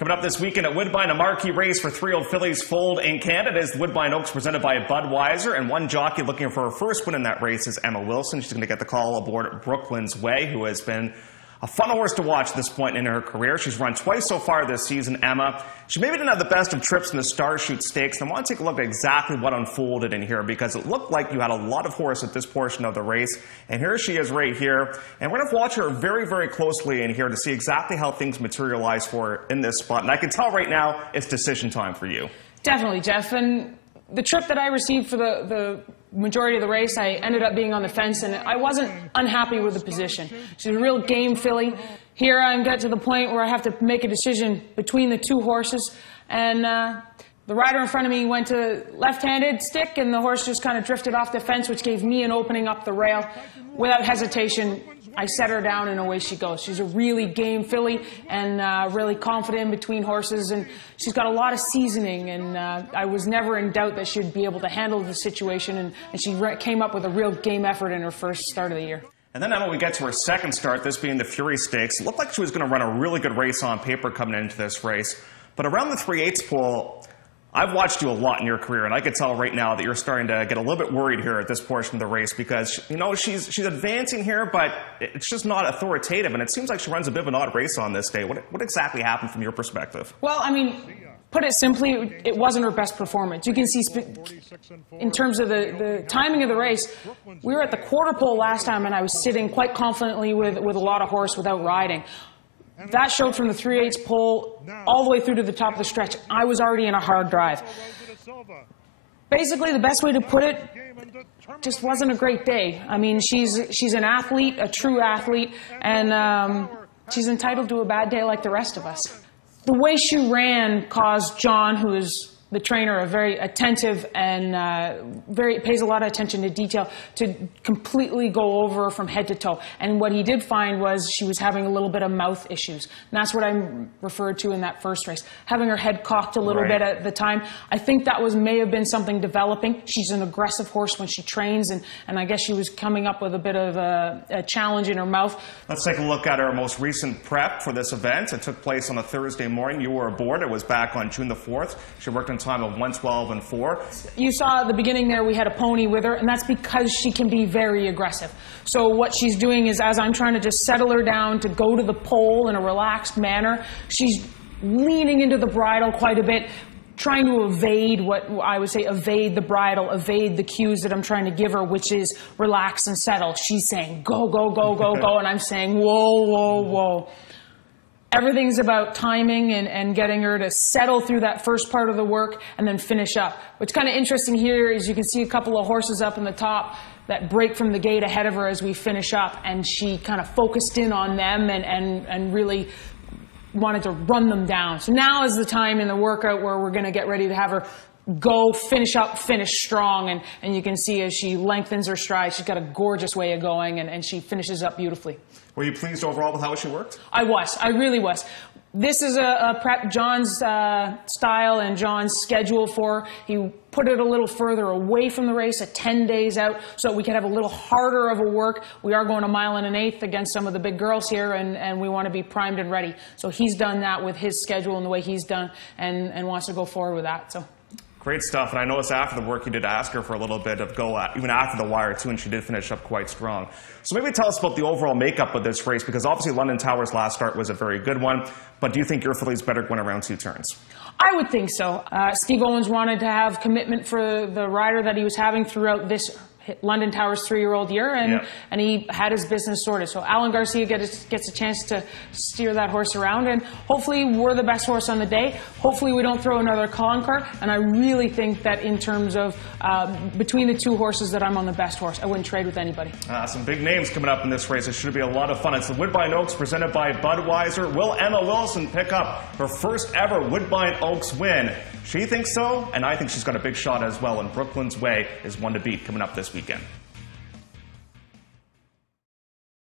Coming up this weekend at Woodbine, a marquee race for three-year-old fillies foaled in Canada is the Woodbine Oaks presented by Budweiser, and one jockey looking for her first win in that race is Emma Wilson. She's going to get the call aboard at Brooklynsway, who has been a fun horse to watch at this point in her career. She's run twice so far this season, Emma. She maybe didn't have the best of trips in the Starshoot Stakes, and I want to take a look at exactly what unfolded in here, because it looked like you had a lot of horse at this portion of the race, and here she is right here, and we're going to watch her very, very closely in here to see exactly how things materialize for her in this spot, and I can tell right now it's decision time for you. Definitely, Jeff, and the trip that I received for the majority of the race, I ended up being on the fence, and I wasn't unhappy with the position. She's a real game filly. Here I get to the point where I have to make a decision between the two horses, and the rider in front of me went to left-handed stick, and the horse just kind of drifted off the fence, which gave me an opening up the rail. Without hesitation, I set her down, and away she goes. She's a really game filly and really confident in between horses, and she's got a lot of seasoning, and I was never in doubt that she'd be able to handle the situation, and she came up with a real game effort in her first start of the year. And then, Emma, we get to her second start, this being the Fury Stakes. It looked like she was going to run a really good race on paper coming into this race, but around the 3/8 pole, I've watched you a lot in your career, and I can tell right now that you're starting to get a little bit worried here at this portion of the race because, you know, she's advancing here, but it's just not authoritative, and it seems like she runs a bit of an odd race on this day. What exactly happened from your perspective? Well, I mean, put it simply, it wasn't her best performance. You can see in terms of the timing of the race, we were at the quarter pole last time, and I was sitting quite confidently with a lot of horse without riding. That showed from the 3/8 pole all the way through to the top of the stretch. I was already in a hard drive. Basically, the best way to put it, just wasn't a great day. I mean, she's an athlete, a true athlete, and she's entitled to a bad day like the rest of us. The way she ran caused John, who is the trainer, a very attentive and pays a lot of attention to detail, to completely go over from head to toe. And what he did find was she was having a little bit of mouth issues. And that's what I referred to in that first race. Having her head cocked a little bit at the time. I think that may have been something developing. She's an aggressive horse when she trains, and I guess she was coming up with a bit of a challenge in her mouth. Let's take a look at our most recent prep for this event. It took place on a Thursday morning. You were aboard. It was back on June the 4th. She worked in time of 1:12 and 4. You saw at the beginning there we had a pony with her, and that's because she can be very aggressive. So what she's doing is, as I'm trying to just settle her down to go to the pole in a relaxed manner, she's leaning into the bridle quite a bit, trying to evade what I would say, evade the bridle, evade the cues that I'm trying to give her, which is relax and settle. She's saying, go, go, go, go, go, and I'm saying, whoa, whoa, whoa. Everything's about timing and getting her to settle through that first part of the work and then finish up. What's kind of interesting here is you can see a couple of horses up in the top that break from the gate ahead of her as we finish up, and she kind of focused in on them and really wanted to run them down. So now is the time in the workout where we're going to get ready to have her go, finish up, finish strong, and you can see as she lengthens her stride, she's got a gorgeous way of going, and she finishes up beautifully. Were you pleased overall with how she worked? I was. I really was. This is a prep John's style and John's schedule for. He put it a little further away from the race, at 10 days out, so we could have a little harder of a work. We are going a 1 1/8 against some of the big girls here, and we want to be primed and ready. So he's done that with his schedule and the way he's done, and wants to go forward with that. So. Great stuff, and I noticed after the work you did ask her for a little bit of go, even after the wire too, and she did finish up quite strong. So maybe tell us about the overall makeup of this race, because obviously London Tower's last start was a very good one, but do you think your filly's better going around 2 turns? I would think so. Steve Owens wanted to have commitment for the rider that he was having throughout this London Tower's 3-year-old year, and he had his business sorted. So Alan Garcia gets a chance to steer that horse around, and hopefully we're the best horse on the day. Hopefully we don't throw another conquer, and I really think that in terms of between the two horses that I'm on the best horse. I wouldn't trade with anybody. Some big names coming up in this race. It should be a lot of fun. It's the Woodbine Oaks presented by Budweiser. Will Emma Wilson pick up her first ever Woodbine Oaks win? She thinks so, and I think she's got a big shot as well, and Brooklynsway is one to beat coming up this weekend.